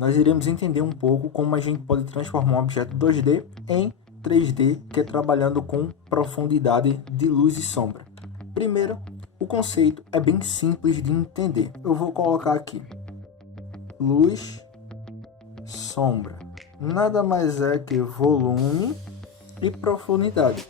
nós iremos entender um pouco como a gente pode transformar um objeto 2D em 3D, que é trabalhando com profundidade de luz e sombra. Primeiro, o conceito é bem simples de entender. Eu vou colocar aqui luz, sombra. Nada mais é que volume e profundidade.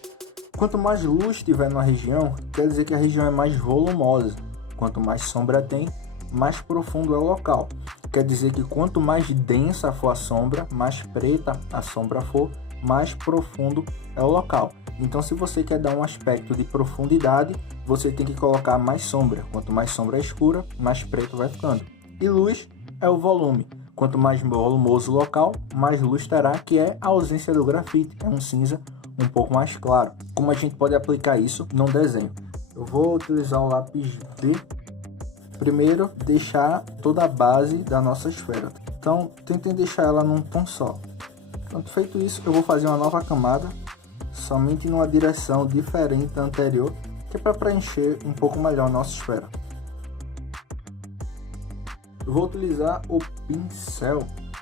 Quanto mais luz tiver na região, quer dizer que a região é mais volumosa. Quanto mais sombra tem, mais profundo é o local. Quer dizer que quanto mais densa for a sombra, mais preta a sombra for, mais profundo é o local. Então, se você quer dar um aspecto de profundidade, você tem que colocar mais sombra. Quanto mais sombra é escura, mais preto vai ficando. E luz é o volume. Quanto mais volumoso o local, mais luz terá, que é a ausência do grafite. É um cinza um pouco mais claro. Como a gente pode aplicar isso num desenho? Eu vou utilizar o lápis B. Primeiro, deixar toda a base da nossa esfera. Então, tentem deixar ela num tom só. Pronto, feito isso, eu vou fazer uma nova camada, somente numa direção diferente da anterior, que é para preencher um pouco melhor a nossa esfera. Eu vou utilizar o pincel,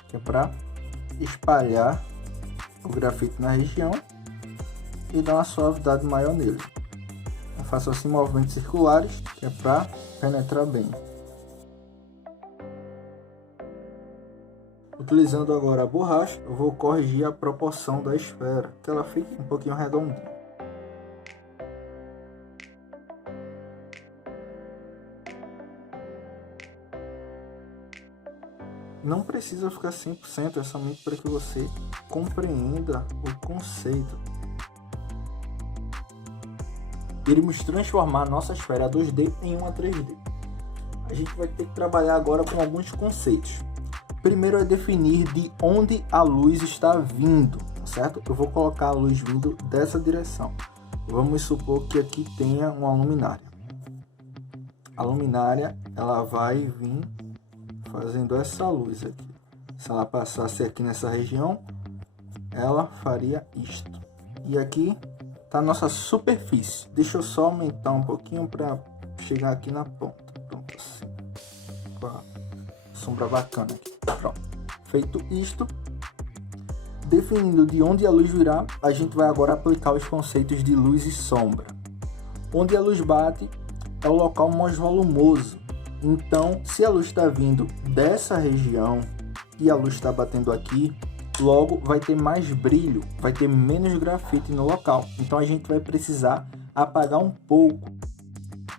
que é para espalhar o grafite na região e dar uma suavidade maior nele. Eu faço assim movimentos circulares, que é para penetrar bem. Utilizando agora a borracha, eu vou corrigir a proporção da esfera, que ela fique um pouquinho redondinha. Não precisa ficar 100%, é somente para que você compreenda o conceito. Iremos transformar a nossa esfera 2D em uma 3D. A gente vai ter que trabalhar agora com alguns conceitos. Primeiro é definir de onde a luz está vindo, certo? Eu vou colocar a luz vindo dessa direção. Vamos supor que aqui tenha uma luminária. A luminária, ela vai vir fazendo essa luz aqui. Se ela passasse aqui nessa região, ela faria isto. E aqui está a nossa superfície. Deixa eu só aumentar um pouquinho para chegar aqui na ponta. Pronto, assim. Com a sombra bacana aqui. Pronto. Feito isto, definindo de onde a luz virá, a gente vai agora aplicar os conceitos de luz e sombra. Onde a luz bate é o local mais volumoso. Então, se a luz está vindo dessa região e a luz está batendo aqui, logo vai ter mais brilho, vai ter menos grafite no local. Então a gente vai precisar apagar um pouco.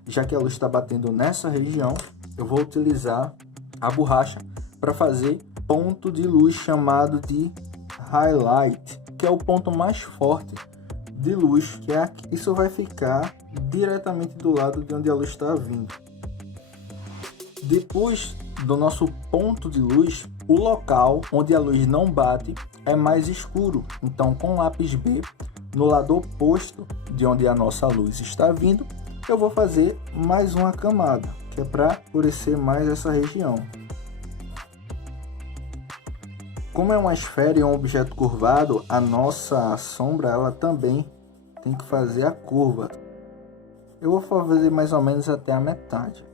Já que a luz está batendo nessa região, eu vou utilizar a borracha para fazer ponto de luz chamado de highlight, que é o ponto mais forte de luz, que é aqui. Isso vai ficar diretamente do lado de onde a luz está vindo. Depois do nosso ponto de luz, o local onde a luz não bate é mais escuro. Então, com o lápis B, no lado oposto de onde a nossa luz está vindo, eu vou fazer mais uma camada, que é para escurecer mais essa região. Como é uma esfera e um objeto curvado, a nossa sombra ela também tem que fazer a curva. Eu vou fazer mais ou menos até a metade.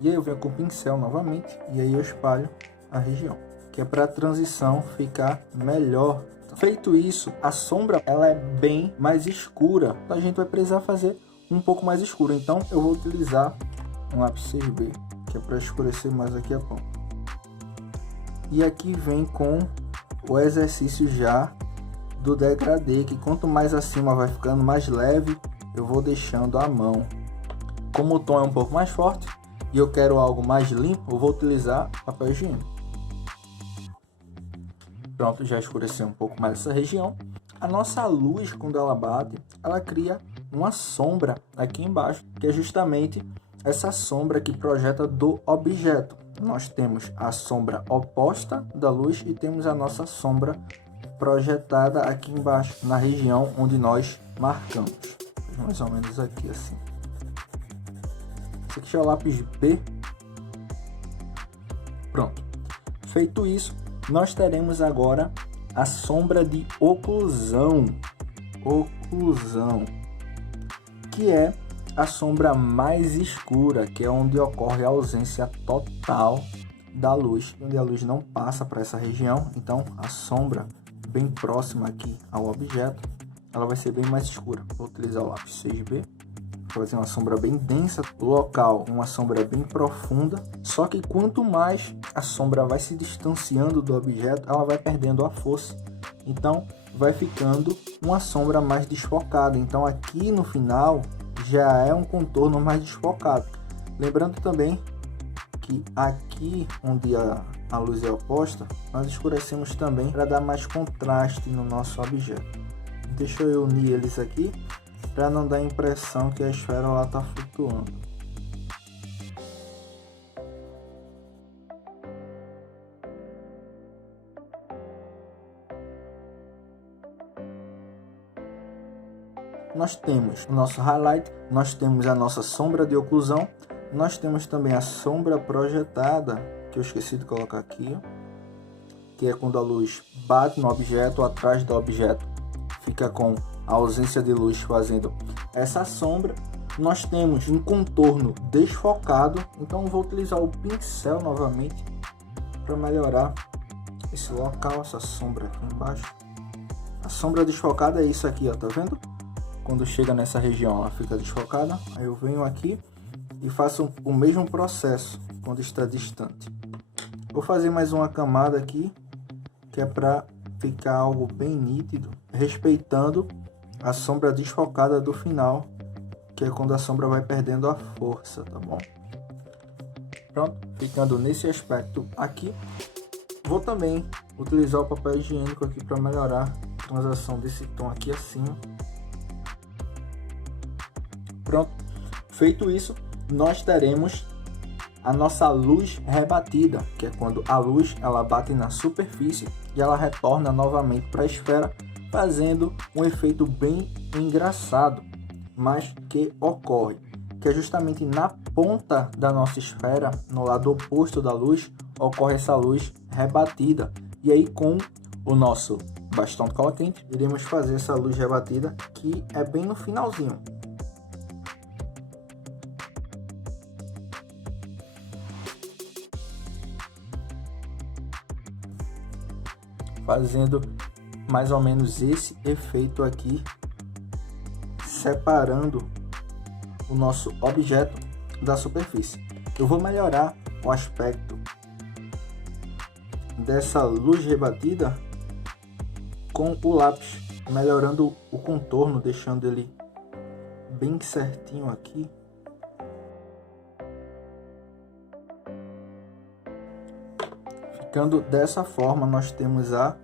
E aí eu venho com o pincel novamente e aí eu espalho a região, que é para a transição ficar melhor. Feito isso, a sombra ela é bem mais escura. A gente vai precisar fazer um pouco mais escuro. Então eu vou utilizar um lápis B, que é para escurecer mais aqui a ponta. E aqui vem com o exercício já do degradê, que quanto mais acima vai ficando mais leve, eu vou deixando a mão. Como o tom é um pouco mais forte e eu quero algo mais limpo, eu vou utilizar papel higiênico. Pronto, já escureceu um pouco mais essa região. A nossa luz, quando ela bate, ela cria uma sombra aqui embaixo, que é justamente essa sombra que projeta do objeto. Nós temos a sombra oposta da luz e temos a nossa sombra projetada aqui embaixo, na região onde nós marcamos. Mais ou menos aqui assim. Esse aqui é o lápis B. Pronto. Feito isso, nós teremos agora a sombra de oclusão. Oclusão. Que é a sombra mais escura, que é onde ocorre a ausência total da luz, onde a luz não passa para essa região. Então a sombra bem próxima aqui ao objeto, ela vai ser bem mais escura. Vou utilizar o lápis 6B, fazer uma sombra bem densa. O local, uma sombra bem profunda. Só que quanto mais a sombra vai se distanciando do objeto, ela vai perdendo a força. Então vai ficando uma sombra mais desfocada. Então aqui no final já é um contorno mais desfocado. Lembrando também que aqui onde a luz é oposta, nós escurecemos também para dar mais contraste no nosso objeto. Deixa eu unir eles aqui para não dar a impressão que a esfera lá está flutuando. Nós temos o nosso highlight, nós temos a nossa sombra de oclusão, nós temos também a sombra projetada, que eu esqueci de colocar aqui, que é quando a luz bate no objeto ou atrás do objeto, fica com a ausência de luz fazendo essa sombra. Nós temos um contorno desfocado, então vou utilizar o pincel novamente para melhorar esse local, essa sombra aqui embaixo. A sombra desfocada é isso aqui, ó, tá vendo? Quando chega nessa região ela fica desfocada, aí eu venho aqui e faço o mesmo processo quando está distante. Vou fazer mais uma camada aqui, que é para ficar algo bem nítido, respeitando a sombra desfocada do final, que é quando a sombra vai perdendo a força, tá bom? Pronto, ficando nesse aspecto aqui. Vou também utilizar o papel higiênico aqui para melhorar a transição desse tom aqui acima. Pronto, feito isso, nós teremos a nossa luz rebatida, que é quando a luz ela bate na superfície e ela retorna novamente para a esfera, fazendo um efeito bem engraçado, mas que ocorre, que é justamente na ponta da nossa esfera, no lado oposto da luz, ocorre essa luz rebatida. E aí com o nosso bastão de cola quente, iremos fazer essa luz rebatida, que é bem no finalzinho. Fazendo mais ou menos esse efeito aqui, separando o nosso objeto da superfície. Eu vou melhorar o aspecto dessa luz rebatida com o lápis, melhorando o contorno, deixando ele bem certinho aqui. Ficando dessa forma, nós temos a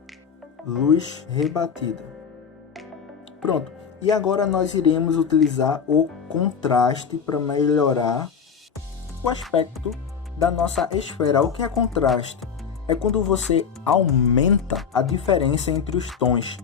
luz rebatida. Pronto. E agora nós iremos utilizar o contraste para melhorar o aspecto da nossa esfera. O que é contraste? É quando você aumenta a diferença entre os tons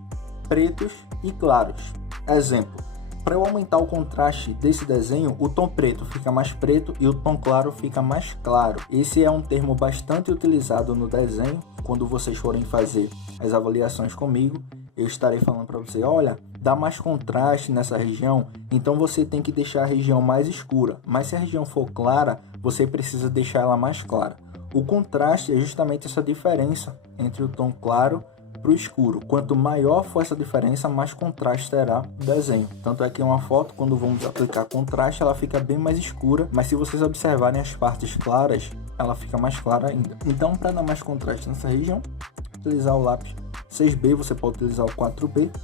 pretos e claros. Exemplo. Para eu aumentar o contraste desse desenho, o tom preto fica mais preto e o tom claro fica mais claro. Esse é um termo bastante utilizado no desenho. Quando vocês forem fazer as avaliações comigo, eu estarei falando para você, olha, dá mais contraste nessa região, então você tem que deixar a região mais escura. Mas se a região for clara, você precisa deixar ela mais clara. O contraste é justamente essa diferença entre o tom claro para o escuro. Quanto maior for essa diferença, mais contraste terá o desenho. Tanto é que uma foto, quando vamos aplicar contraste, ela fica bem mais escura, mas se vocês observarem as partes claras, ela fica mais clara ainda. Então, para dar mais contraste nessa região, utilizar o lápis 6B, você pode utilizar o 4B.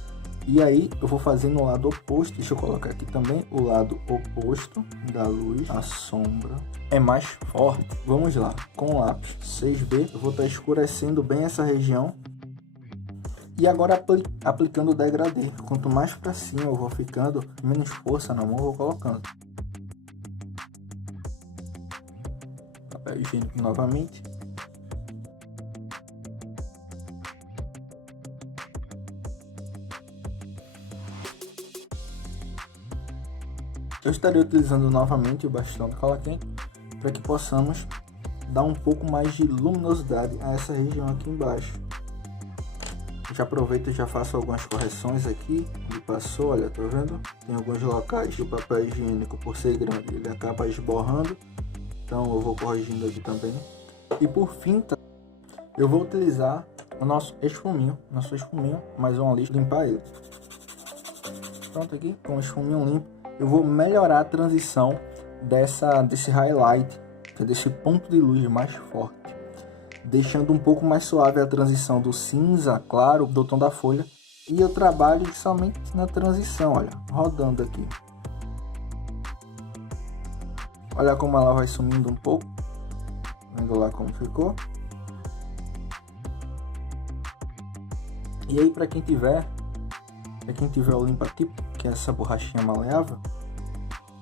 E aí eu vou fazer no lado oposto, deixa eu colocar aqui também o lado oposto da luz, a sombra é mais forte. Vamos lá, com o lápis 6B eu vou estar escurecendo bem essa região. E agora aplicando o degradê, quanto mais para cima eu vou ficando, menos força na mão eu vou colocando. Papel higiênico novamente. Eu estarei utilizando novamente o bastão de cola quente para que possamos dar um pouco mais de luminosidade a essa região aqui embaixo. Já aproveito e já faço algumas correções aqui. Ele passou, olha, tá vendo? Tem alguns locais que o papel higiênico, por ser grande, ele acaba esborrando. Então eu vou corrigindo aqui também. E por fim, eu vou utilizar o nosso esfuminho, mais uma lista, limpar ele. Pronto, aqui com o esfuminho limpo, eu vou melhorar a transição desse highlight, que é desse ponto de luz mais forte, deixando um pouco mais suave a transição do cinza claro do tom da folha. E eu trabalho somente na transição, olha, rodando aqui. Olha como ela vai sumindo um pouco, vendo lá como ficou. E aí, para quem tiver o limpa-tipo, que é essa borrachinha maleável,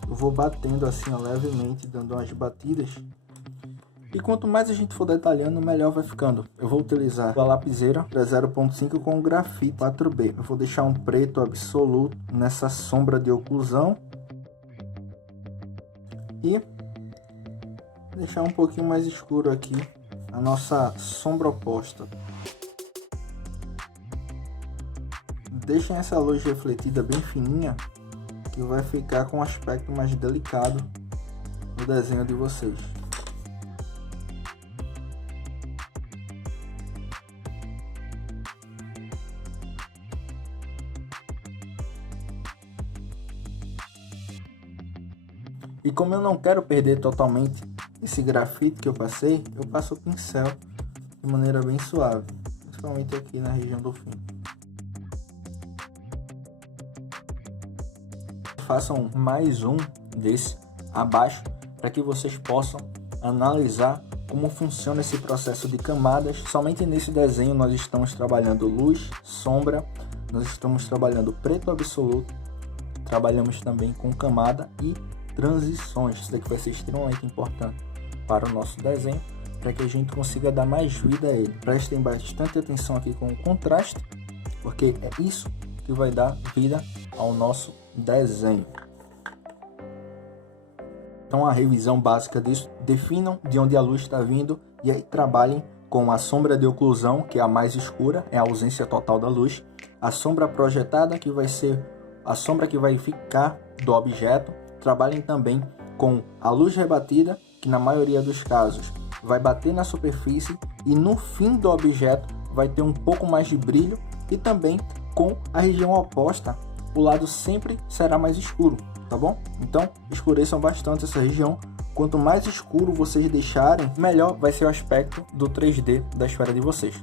eu vou batendo assim, ó, levemente, dando umas batidas. E quanto mais a gente for detalhando, melhor vai ficando. Eu vou utilizar a lapiseira 0.5 com o grafite 4B. Eu vou deixar um preto absoluto nessa sombra de oclusão. E deixar um pouquinho mais escuro aqui a nossa sombra oposta. Deixem essa luz refletida bem fininha, que vai ficar com um aspecto mais delicado no desenho de vocês. E como eu não quero perder totalmente esse grafite que eu passei, eu passo o pincel de maneira bem suave, principalmente aqui na região do fim. Façam mais um desse abaixo para que vocês possam analisar como funciona esse processo de camadas. Somente nesse desenho nós estamos trabalhando luz, sombra, nós estamos trabalhando preto absoluto, trabalhamos também com camada e transições. Isso daqui vai ser extremamente importante para o nosso desenho, para que a gente consiga dar mais vida a ele. Prestem bastante atenção aqui com o contraste, porque é isso que vai dar vida ao nosso desenho. Então, a revisão básica disso: definam de onde a luz está vindo e aí trabalhem com a sombra de oclusão, que é a mais escura, é a ausência total da luz, a sombra projetada, que vai ser a sombra que vai ficar do objeto. Trabalhem também com a luz rebatida, que na maioria dos casos vai bater na superfície e no fim do objeto vai ter um pouco mais de brilho, e também com a região oposta, o lado sempre será mais escuro, tá bom? Então escureçam bastante essa região. Quanto mais escuro vocês deixarem, melhor vai ser o aspecto do 3D da esfera de vocês.